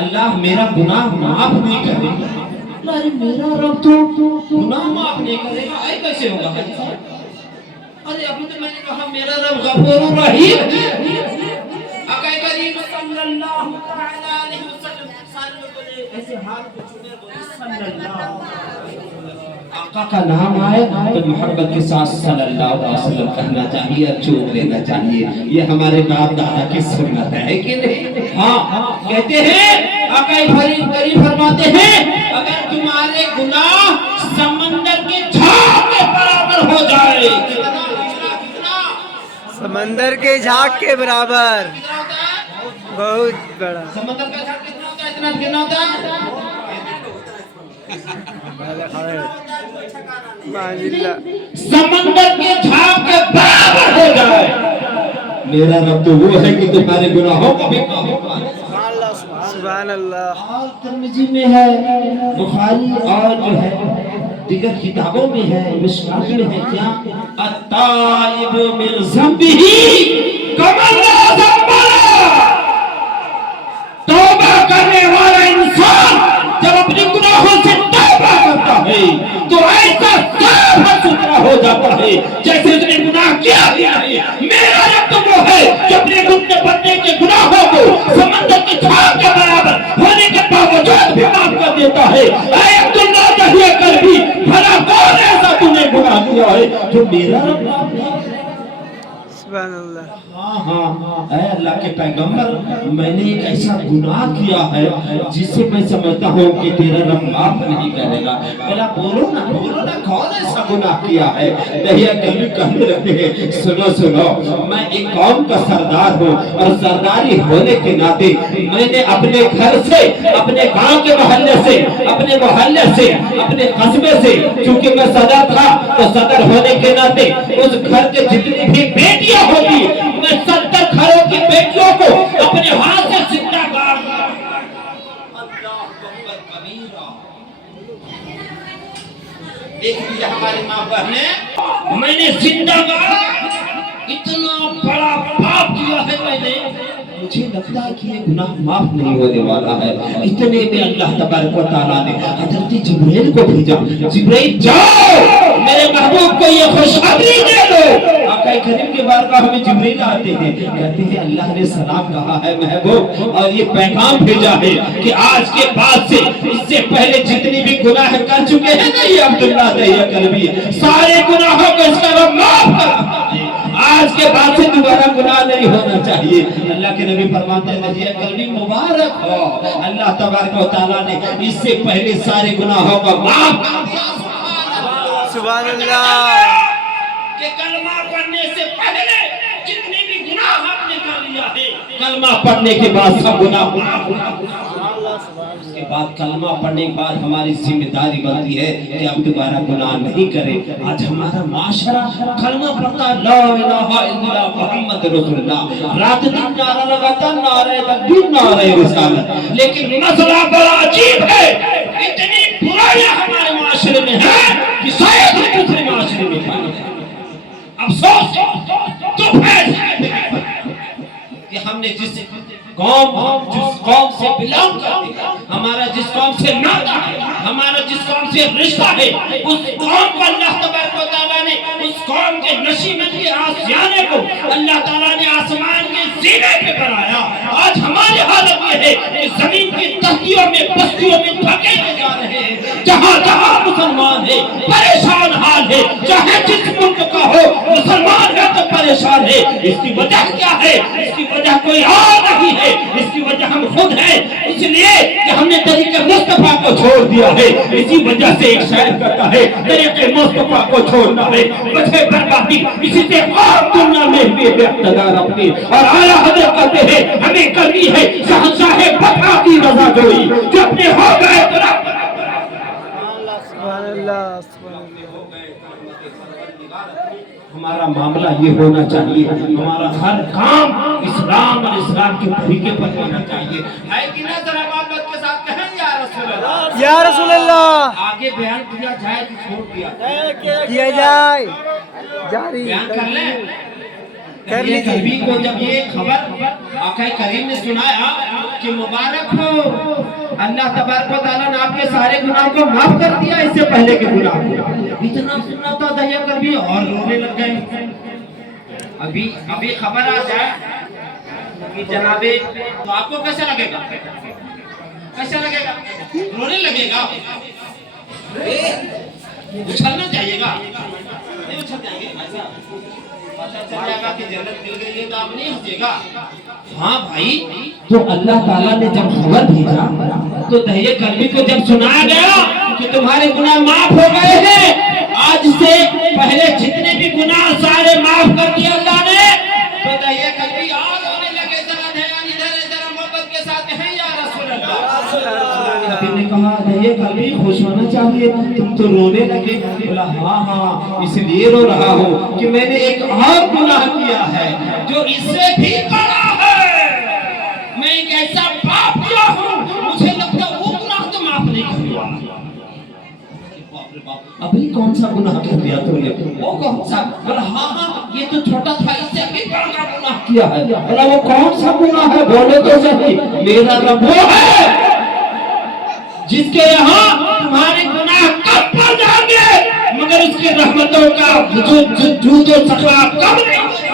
अल्लाह मेरा गुनाह माफ नहीं करेगा। अरे मेरा रब तो गुनाह माफ नहीं करेगा, ऐ कैसे होगा? अरे अभी तो मैंने कहा मेरा रब गफूर रहीम है। आका करीम सल्लल्लाहु तआला अलैहि वसल्लम सारे बोले ऐसे हाथ को छूने बोले सल्लल्लाहु। आका का नाम आए तो मोहब्बत के साथ सल्लल्लाहु अलैहि वसल्लम कहना चाहिए और चूम लेना चाहिए। ये हमारे बाप दादा की सुन्नत है कि नहीं? हाँ, कहते हैं आका करीम फरमाते हैं अगर तुम्हारे गुनाह समंदर के झाग के बराबर हो जाए, समंदर के झाग के बराबर, बहुत बड़ा। समंदर का झाग कितना होता है? इतना कितना होता है? समंदर के झाग के बराबर हो जाए। मेरा रब तो वो है कि तुम्हारे गुनाहों को भी सुभान अल्लाह। और तिरमिजी में है, बुखारी और जो है दीगर किताबों में है, मिशकात में है क्या? अत्ताइब मिन ज़ंबिही कमन ला ज़ंबला। तौबा करने वाला इंसान जब अपने गुनाहों से तौबा करता है तो ऐसा साफ सुथरा हो जाता है जैसे उसने गुनाह किया है। मेरा रब तो वो है जो अपने गुनते बंदे के गुनाहों को समंदर के झाग के बराबर होने के बावजूद भी माफ कर देता है। ऐ अब्दुल्लाह कहिए कर भी भला कौन ऐसा तूने गुनाह किया है जो मेरा रब माफ नहीं करे? सुभान अल्लाह। हाँ, ऐ अल्लाह के पैगंबर, मैंने एक ऐसा गुनाह किया है जिससे मैं समझता हूँ कि तेरा रब माफ नहीं करेगा। बोला बोलो ना कौन ऐसा गुनाह किया है? दहिया कभी कहने लगते हैं सुनो सुनो, मैं एक कौम का सरदार हूँ और सरदारी होने के नाते मैंने अपने घर से, अपने गांव के मोहल्ले से, अपने कस्बे से, क्योंकि मैं सदर था तो सदर होने के नाते उस घर के जितनी भी बेटियां होगी मैं 70 घरों की बेटियों को अपने हाथ से जिंदा गाड़ दिया। अल्लाह अकबर कबीरा। देख लीजिए हमारी माँ बहने, मैंने जिंदा गाड़ा, इतना बड़ा पाप किया है मैंने, मुझे लगता है कि ये गुनाह माफ नहीं होने वाला है। इतने में अल्लाह तबारक व तआला ने हज़रत जिब्रील को भेजा। जिब्रील जाओ मेरे महबूब को ये खुशखबरी दे दो। आका करीम के बारगाह में जिब्रील आते हैं, कहते हैं अल्लाह ने सलाम कहा है महबूब और ये पैगाम भेजा है कि आज के बाद से इससे पहले जितनी भी गुनाह कर चुके हैं ना ये अब्दुल्लाह दहिया कलबी, सारे गुनाहों को इसका रब माफ करता है। आज के बाद से दोबारा गुनाह नहीं होना चाहिए। अल्लाह के नबी फरमाते हैं दहिया कलबी मुबारक हो, अल्लाह तबारक व तआला ने इससे पहले सारे गुनाहों को माफ कर दिया। सुभान अल्लाह। कि कलमा पढ़ने से पहले जितने भी गुनाह आपने कर लिया है, कलमा पढ़ने के बाद सब गुनाह माफ। उसके बाद कलमा पढ़ने के बाद हमारी जिम्मेदारी बनती है कि अब दोबारा गुनाह नहीं करें। आज हमारा माशरा कलमा पढ़ता ला इलाहा इल्लल्लाह मुहम्मद रसूलुल्लाह, रात दिन नारा लगाता, नारे तकबीर नारे रिसालत, लेकिन मसला बड़ा अजीब है। इतनी बुराइयां हमारे माशरे में है कि शायद हम दूसरे माशरे में पाए। अफसोस दुख है कि हमने जिस कौम से बिलोंग करते हैं, हमारा जिस कौम से नाता है, हमारा जिस कौम से रिश्ता है, उस कौम को अल्लाह तबारक व तआला ने उस कौम के नशीमत के आसियाने को अल्लाह ताला ने आसमान के सीने पे बनाया। आज हमारी हालत ये है कि जमीन की तहतियों में बस्तियों में धकेले जा रहे हैं। जहाँ जहाँ मुसलमान है परेशान हाल है, चाहे जिस मुल्क का हो मुसलमान है तो परेशान है। इसकी वजह क्या है? इसकी वजह कोई और नहीं है, इसकी वजह हम खुद हैं। इसलिए कि हमने तरीके मुस्तफा को छोड़ दिया है। इसी वजह से एक शायर कहता है तरीके मुस्तफा को छोड़ना है बचे बर्बादी, इसी से और दुनिया में भी इख्तियार अपनी। और आला हजरत कहते हैं हमें करनी है शहंशाह बता की रज़ा जोई जो अपने हो गए सुभान अल्लाह। हमारा मामला ये होना चाहिए, हमारा हर काम इस्लाम और इस्लाम के तरीके पर होना चाहिए, है कि ना? जरा मोहब्बत के साथ कहें या रसूल अल्लाह, या रसूल अल्लाह। आगे बयान किया जाए कि छोड़ दिया किया जाए, जारी बयान कर लें। कर ये लीजिए। कभी को जब ये खबर आका करीम ने सुनाया कि मुबारक हो, अल्लाह तबारक व तआला ने आपके सारे गुनाह को माफ कर दिया, इससे पहले के गुनाह को। इतना सुनना था दहिया कभी और रोने लग गए। अभी खबर आ जाए कि जनाबे, तो आपको कैसा लगेगा? कैसा लगेगा? रोने लगेगा, उछलना चाहिएगा, नहीं उछल जाएंगे भाई साहब, पता चल जाएगा कि जन्नत मिल गई है तो आप नहीं हंसेगा। हाँ भाई, तो अल्लाह ताला ने जब खबर भेजा तो दहिया कलमी को जब सुनाया गया कि तुम्हारे गुनाह माफ हो गए हैं, आज से पहले जितने भी गुनाह सारे माफ कर दिए अल्लाह ने, तो दहिया कलमी और होने लगे, जरा ध्यान इधर है, जरा मोहब्बत के साथ है या रसूल अल्लाह। नबी ने कहा दहिया कलमी खुश होना चाहिए, तुम तो रोने लगे। बोला हाँ, इसलिए रो रहा हूँ कि मैंने एक और गुनाह किया है जो इससे भी बड़ा है। मैं एक ऐसा पाप किया हूँ, मुझे लगता है वो गुनाह तो माफ नहीं करूंगा। बाप रे बाप, अभी कौन सा गुनाह कर दिया तुमने? वो कौन सा? बोला हाँ, ये तो छोटा था, इससे भी बड़ा गुनाह किया है। बोला वो कौन सा गुनाह है? बोले तो सही। मेरा रब वो है जिसके यहाँ तुम्हारे गुनाह कब पड़ जाएंगे मगर उसके रहमतों का जूतो सखा कब नहीं होगा।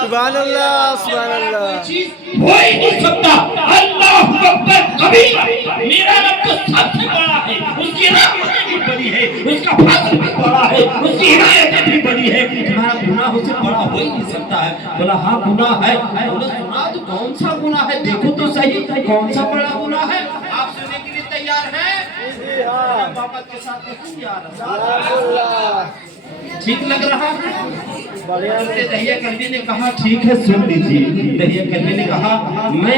सुभान अल्लाह, सुभान अल्लाह। चीज हो ही नहीं सकता। अल्लाह अकबर कबीर, मेरा रब तो सबसे बड़ा है, उसकी रहमतें भी बड़ी है, उसका फजल भी बड़ा है, उसकी हिदायतें भी बड़ी है, तुम्हारा गुनाह उससे बड़ा हो ही नहीं सकता है। बोला हाँ गुनाह है। बोला सुना तो कौन सा गुनाह है, देखो तो सही कौन सा बड़ा गुनाह है। आप सुनने के लिए तैयार हैं? मोहब्बत के साथ ठीक लग रहा है? दहिया कलमी ने कहा ठीक है सुन लीजिए। दहिया कलमी ने कहा मैं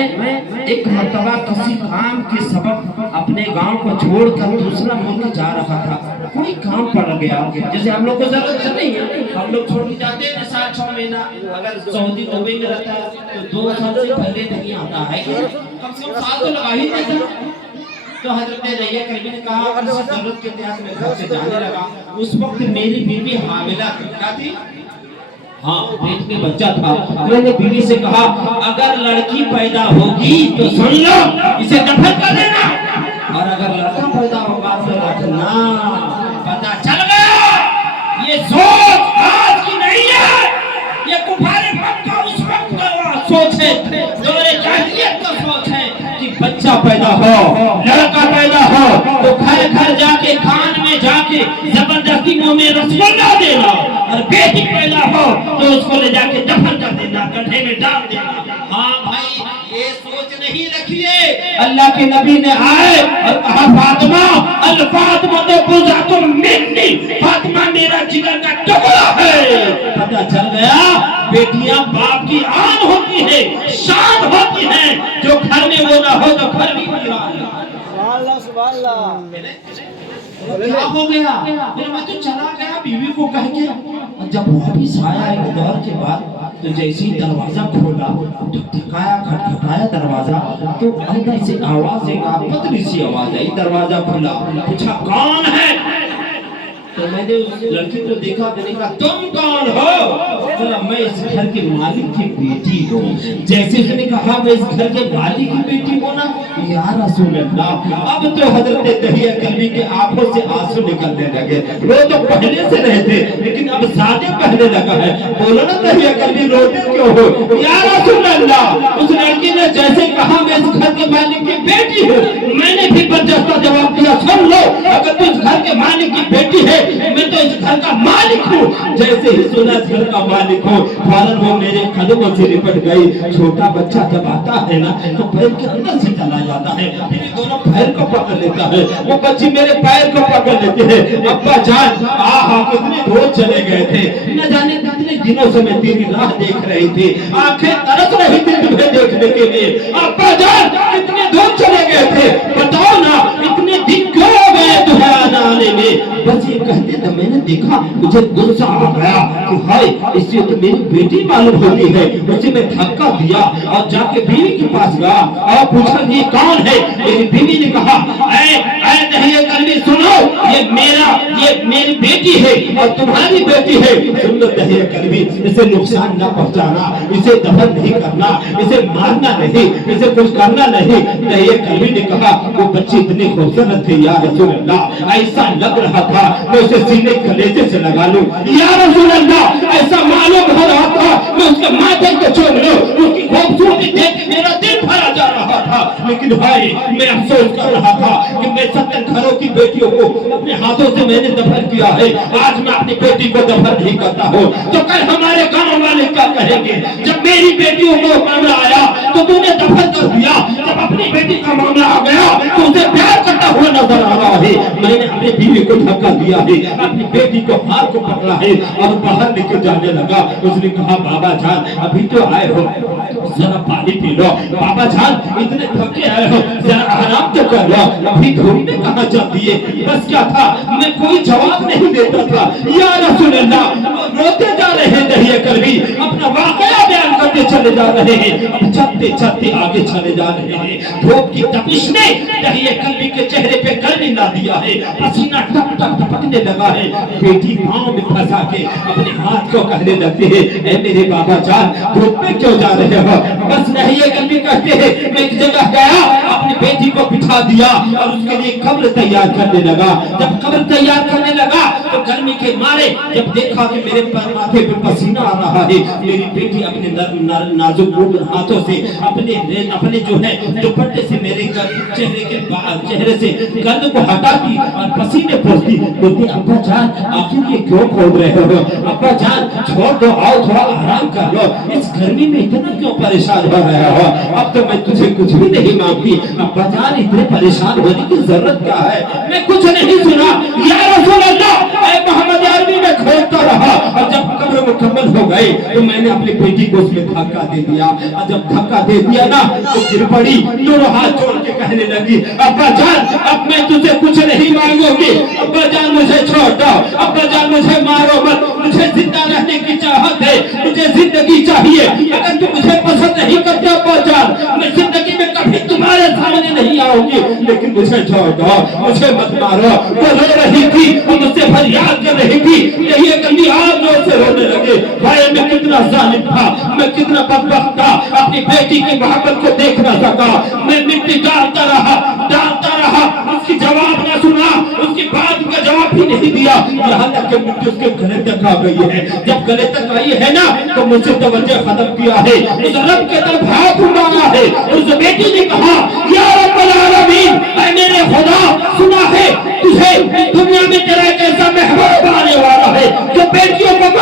एक मर्तबा किसी काम के सबब अपने गांव को छोड़कर दूसरा मुल्क जा रहा था। कोई काम पड़ गया, जैसे हम लोग को जरूरत नहीं है, हम लोग छोड़ के जाते हैं 7-6 महीना, अगर सऊदी दुबई में रहता है तो 2 साल से पहले नहीं आता है, कम से कम साल तो लगा ही देता है। तो हजरत दहिया कलमी ने कहा किसी जरूरत के तहत मैं घर से जाने लगा। उस वक्त मेरी बीवी हामिला थी, हाँ पेट में बच्चा था। मैंने बीवी से कहा अगर लड़की पैदा होगी तो सुन लो, इसे दफन कर देना, और अगर लड़का पैदा होगा तो रखना। पता चल गया ये सोच आज की नहीं है, ये कुफारे मक्का उस वक्त का सोच है, दौरे जाहिलियत का सोच है कि बच्चा पैदा हो, लड़का पैदा हो तो घर घर जाके कान में जाके जबरदस्ती मुंह में रसगुल्ला देना, और बेटी पैदा हो तो उसको ले जाके दफन कर देना, गड्ढे में डाल देना। हाँ भाई ये सोच नहीं रखिए। अल्लाह के नबी ने आए और कहा फातिमा अल फातिमा तो बुज़अतुम मिन्नी, फातिमा मेरा जिगर का टुकड़ा है। पता चल गया बेटियां बाप की आन होती है, शान होती है, जो घर में वो ना हो तो घर भी वीरान है। सुभान अल्लाह, सुभान अल्लाह। क्या हो गया? मैं तो चला गया बीवी को कह के, और जब वापिस आया एक दौर के बाद तो जैसे ही दरवाजा खोला, खटखटाया दरवाजा, तो अंदर से आवाज, एक पतली सी आवाज आई, दरवाजा खुला, पूछा कौन है? तो मैंने उस लड़की को देखा, मैंने कहा तुम कौन हो? बोला मैं इस घर के मालिक की बेटी हूँ। जैसे उसने कहा मैं इस घर के मालिक की बेटी हूँ ना, या रसूल अल्लाह, अब तो हजरत दहिया कलमी के आंखों से आंसू निकलने लगे। रो तो पहले से रहे थे लेकिन अब ज्यादा बहने लगा है। बोलो ना दहिया कलमी रोते क्यों हो? या रसूल अल्लाह, उस लड़की ने जैसे कहा मैं इस घर के मालिक की बेटी हूँ, मैंने भी बर्जस्ता जवाब दिया सुन लो, अगर तू इस घर के मालिक की बेटी है मैं तो इस घर का मालिक हूँ। जैसे ही सुना इस घर का मालिक हूँ, फौरन वो मेरे कदमों से लिपट गई। छोटा बच्चा जब आता है ना तो पैर के अंदर से चला जाता है, मेरे दोनों पैर को पकड़ लेता है, वो बच्ची मेरे पैर को पकड़ लेते हैं। अब्बा जान आहा कितने रोज चले गए थे, न जाने कितने दिनों से मैं तेरी राह देख रही थी, आंखें तरस रही थी तुम्हें देखने के लिए। अब्बा जान कितने दूर चले गए थे, बताओ ना इतने दिन क्यों हो गए तुम्हें आने में? बस ये कहते तो मैंने देखा, मुझे गुस्सा आ गया कि हाय इससे तो मेरी बेटी मालूम होती है। उसे मैं धक्का दिया और जाके बीवी के पास गया और पूछा ये कौन है? मेरी बीवी ने कहा ऐ दहिया कलमी सुनो, یہ میری بیٹی ہے اور تمہاری بیٹی ہے، سن لو دہیہ کلبی، اسے نقصان نہ پہنچانا، اسے دفن نہیں کرنا، اسے مارنا نہیں، اسے کچھ کرنا نہیں۔ دہیہ کلبی نے کہا وہ بچی اتنی خوبصورت تھی یا رسول اللہ، ایسا لگ رہا تھا میں اسے سینے کلیجے سے لگا لوں، یا رسول اللہ ایسا معلوم ہو رہا تھا میں اس کے ماتھے کو چوم لوں، اس کی خوبصورتی دیکھ کے میرا دل بھرا جا رہا تھا، لیکن بھائی میں افسوس کر رہا تھا کہ میں 70 گھروں کی بیٹیوں کو اپنے ہاتھوں سے میں نے دفن کیا ہے، آج میں اپنی بیٹی کو دفن نہیں کرتا ہوں تو کل ہمارے گاؤں والے کیا کہیں گے؟ جب میری بیٹیوں کو معاملہ آیا تو تو نے دفن کر دیا، جب اپنی بیٹی کا معاملہ آ گیا تو اسے پیار کرتا ہوا نظر آ رہا ہے۔ میں نے اپنی بیوی کو دھکا دیا ہے، اپنی بیٹی کو ہاتھ کو پکڑا ہے اور باہر لے کے جانے لگا۔ اس نے کہا بابا جان ابھی تو آئے ہو، ذرا پانی پی لو، بابا جان اتنے تھکے آئے ہو ذرا آرام تو کر لو، ابھی دھوپ میں کہاں جاتی ہے؟ بس کیا تھا میں کوئی جواب نہیں دیتا تھا۔ یا رسول اللہ روتے جا رہے ہیں دہیہ کلبی، اپنا واقعہ بیان کرتے چلے جا رہے ہیں، چلتے چلتے آگے چلے جا رہے ہیں۔ دھوپ کی تپش نے دہیہ کلبی کے چہرے پہ گرمی لا دیا ہے، پسینہ ٹپ ٹپ ٹپکنے لگا ہے۔ بیٹی پاؤں میں پھنسا کے اپنے ہاتھ کو کہنے لگتے ہیں اے میرے بابا جان دھوپ میں کیوں جا رہے ہو؟ بس دہیہ کلبی کہتے ہیں میں ایک جگہ گیا، اپنی بیٹی کو بٹھا دیا اور اس کے لیے قبر تیار کرنے لگا۔ جب قبر تیار کرنے لگا تو گرمی کے مارے جب دیکھا کہ میرے ماتھے پہ پسینہ آ رہا ہے، میری بیٹی اپنے نازک ہاتھوں سے اپنے جو ہے دوپٹے سے میرے چہرے سے گرد کو ہٹاتی اور پسینے پوچھتی، بولتی ابا جان آخر یہ کیوں کھود رہے ہو؟ ابا جان چھوڑ دو، آؤ تھوڑا آرام کر لو، اس گرمی میں اتنا کیوں پریشان ہو رہے ہو؟ اب تو میں تجھے کچھ بھی نہیں مانگتی، ابا جان اتنے پریشان ہونے کی ضرورت کیا ہے؟ میں کچھ نہیں سنا۔ یا رسول اللہ اے محمد عربی میں کھودتا رہا اور جب قبر مکمل ہو گئی تو میں نے اپنی بیٹی کو اس میں دھکا دے دیا، اور جب دھکا دے دیا نا تو گر پڑی، دونوں ہاتھ جوڑ کے کہنے لگی ابا جان اب میں تجھے کچھ نہیں مانگوں گی، ابا جان مجھے چھوڑ دو، ابا جان مجھے مارو مت، مجھے زندہ رہنے کی چاہت ہے، مجھے زندگی چاہیے، اگر تم مجھے پسند نہیں کرتے ابا جان میں زندگی میں کبھی تمہارے سامنے نہیں آؤں گی، لیکن مجھے چھوڑ دو، مجھے مت مارو۔ وہ رو رہی تھی، وہ مجھ سے فریاد کر رہی تھی، یہ کبھی آپ لوگ سے رونے لگے۔ بھائی میں کتنا ظالم تھا، میں کتنا بدبخت تھا، اپنی بیٹی کی محبت کو دیکھ نہ سکا، میں مٹی ڈالتا رہا، اس کی جواب نہ سنا، اس کی بات کا جواب بھی نہیں دیا، یہاں تک کہ مٹی اس کے گلے تک آ گئی ہے۔ جب گلے تک آئی ہے نا تو مجھ سے توجہ ختم کیا ہے، اس رب کے طرف ہاتھ اٹھانا ہے۔ اس بیٹی نے کہا یا رب العالمین اے میرے خدا سنا ہے تجھے دنیا میں تیرا ایک ایسا محبوب آنے والا ہے جو بیٹیوں کو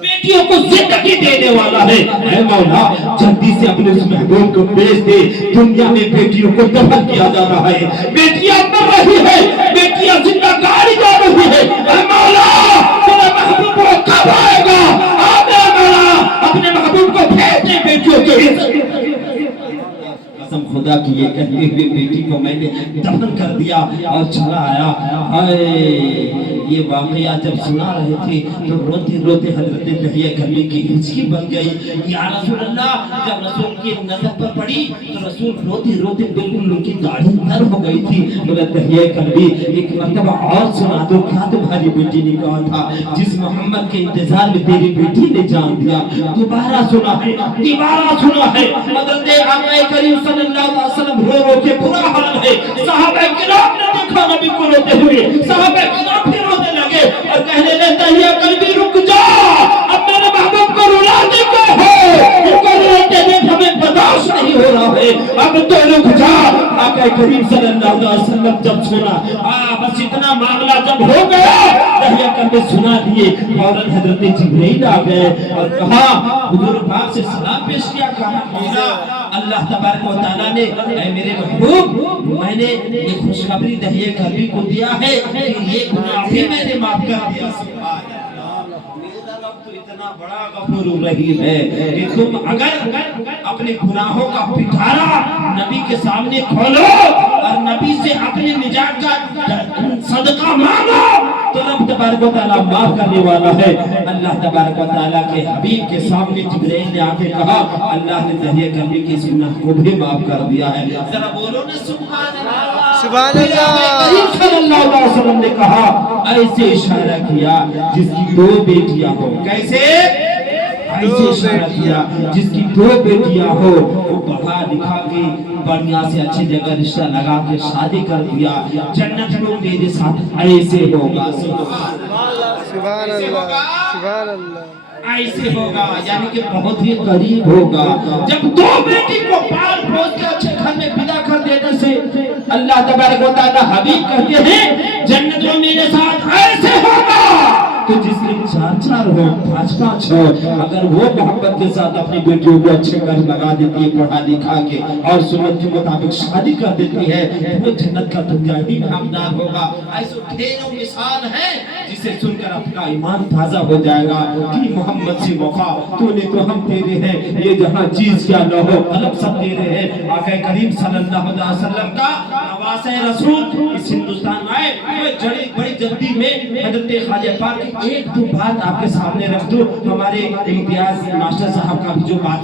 بیٹیوں کو زندگی دینے والا ہے۔ اے مولا جلدی سے اپنے اس محبوب کو بھیج دے، دنیا میں بیٹیوں کو دفن کیا جا رہا ہے، بیٹیاں مر رہی ہے، بیٹیاں زندہ گاڑی جا رہی ہے۔ اے مولا تیرے محبوب کو کب آئے گا؟ اے مولا اپنے محبوب کو بھیج دے بیٹیوں کے قسم خدا کی یہ کہتے ہوئے بیٹی کو میں نے دفن کر دیا اور چلا آیا۔ یہ واقعہ جب سنا رہے تھے تو روتے روتے حضرت دہیہ کلبی کی ہچکی بن گئی۔ یا رسول اللہ جب رسول کی نظر پر پڑی تو رسول روتے روتے بالکل ان کی داڑھی تر ہو گئی تھی۔ مگر دہیہ کلبی ایک مرتبہ اور سنا دو کیا تمہاری بیٹی نے کہا تھا جس محمد کے انتظار میں تیری بیٹی نے جان دیا؟ دوبارہ سنا ہے، دوبارہ سنا ہے۔ حضرت آقا کریم صلی اللہ علیہ وسلم رو رو کے برا حال ہے، صحابہ کرام نے دیکھا نبی کو روتے ہوئے، صحابہ کرام پھر رونے لگے اور کہنے لگے دہیہ کلبی رک جا، اب میرے محبوب کو رلانے کو ہو، ان کو روتے دیکھ ہمیں برداشت نہیں ہو رہا ہے، اب تو رک جا۔ آقا کریم صلی اللہ علیہ وسلم جب سنا بس اتنا معاملہ جب ہو گیا دہیہ کلبی سنا دیے، فوراً حضرت جبرائیل آ گئے اور کہا حضور پاک سے سلام پیش کیا، کہا میرا اللہ تبارک و تعالیٰ نے اے میرے محبوب میں نے یہ خوشخبری دہیہ کلبی کو دیا ہے کہ یہ گناہ بھی میں نے معاف کر دیا۔ میرا رب تو اتنا بڑا غفور الرحیم ہے کہ تم اگر اپنے گناہوں کا پٹھارا نبی کے سامنے کھولو और नबी से अपने निजात का सदका मांगो तो रब तबारक व तआला माफ करने वाला है। अल्लाह तबारक व तआला के हबीब के सामने जिब्रील ने आके कहा अल्लाह ने दहिया करने की गुनाह को भी माफ कर दिया है। जरा बोलो ना सुभान अल्लाह। सुभान फिर आगे अल्लाह। करीम सल्लल्लाहु अलैहि वसल्लम ने कहा ऐसे इशारा किया जिसकी दो बेटियां हो। कैसे? ऐसे इशारा किया जिसकी दो बेटियां हो, वो पढ़ा लिखा के बढ़िया से अच्छी जगह रिश्ता लगा के शादी कर दिया, जन्नत में मेरे साथ ऐसे होगा। सुभान अल्लाह, सुभान अल्लाह। ऐसे होगा यानी कि बहुत ही करीब होगा। जब दो बेटी को पाल पोस के अच्छे घर में विदा कर देने से अल्लाह तबारक व तआला हबीब कहते हैं जन्नत में मेरे साथ ऐसे होगा। तो जिसके चार चार हो, पांच पांच हो, अगर वो मोहब्बत के साथ अपनी बेटियों को अच्छे घर लगा देती है, पढ़ा लिखा के और सुन्नत के मुताबिक शादी कर देती है, वो जन्नत का दुनिया ही हकदार होगा। ऐसे ढेरों मिसाल है जिसे सुनकर आपका ईमान ताजा हो जाएगा कि मोहम्मद से वफा तूने तो हम तेरे हैं, ये जहाँ चीज क्या न हो अलग सब तेरे हैं। आका करीम सल्लल्लाहु अलैहि वसल्लम का नवासे रसूल इस हिंदुस्तान में आए, बड़ी जल्दी में हजरत ख्वाजा पाक एक दो बात आपके सामने रख दूं। हमारे इम्तियाज मास्टर साहब का भी जो बात